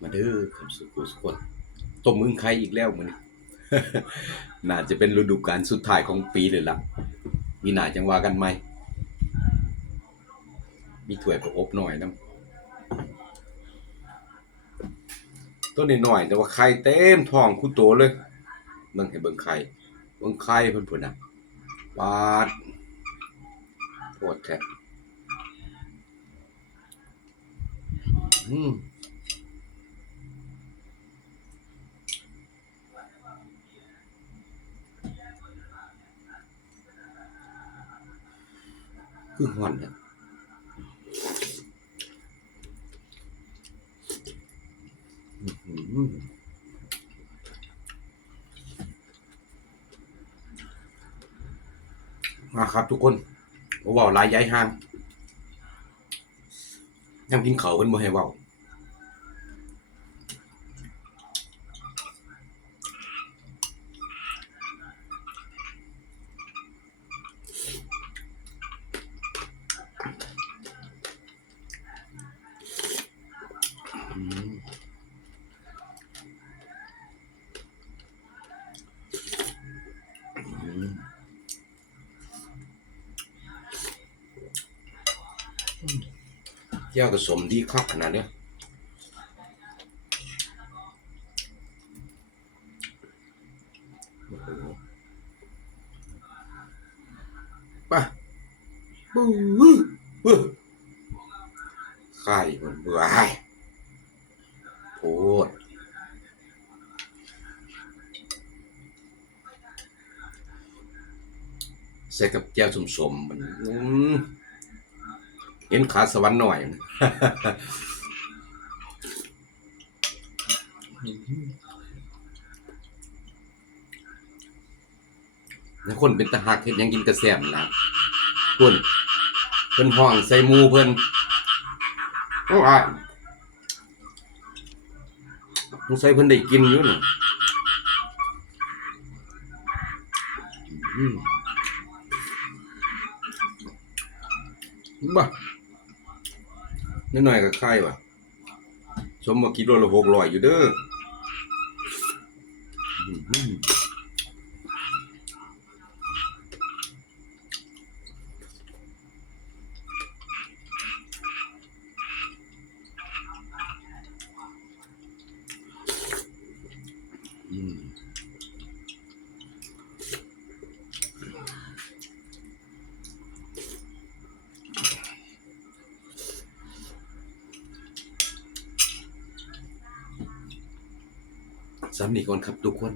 มาเด้อครับสุขุสุขคนต้มมึงไข่อีกแล้วมื้อนี้ น่าจะเป็นฤดูกาลสุดท้ายของปีเลยล่ะมีหน้าจังว่ากันใหม่มีถ้วยประอบหน่อยนำต้นน้อยๆแต่ว่าไข่เต็มท้องคุโตเลยเบิ่งให้เบิ่งไข่เบิ่งไข่เพิ่นพุ่นน่ะปาดโพดแท้อืมคือฮ้อนแท้อื้อฮือมาครับทุกคนบ่เว้าหลายย้ายห่างยามกินข้าวเพิ่นบ่ให้เว้าอืมอืมแจ่วก็สมดีคักขนาดเนี้ยโอ้โฮไปปื้อปื้อไข่เพิ่นว้ายโพด ใส่กับแจ่วส้มๆมันเห็นขาสวรรค์หน่อยแล้วคนเป็นตาหักเฮ็ดหยังกินกระแซ่บนั่นล่ะพุ่นเพิ่นฮ้องใส่หมู่เพิ่นโอ้อ้ายสงสัยเพิ่นได้กินอยู่น่ะอืมบ่น้อยๆก็คายว่ะสมว่ากิโลละ600อยู่เด้ออื้อฮืออืมสำนี้ก่อนครับทุกคน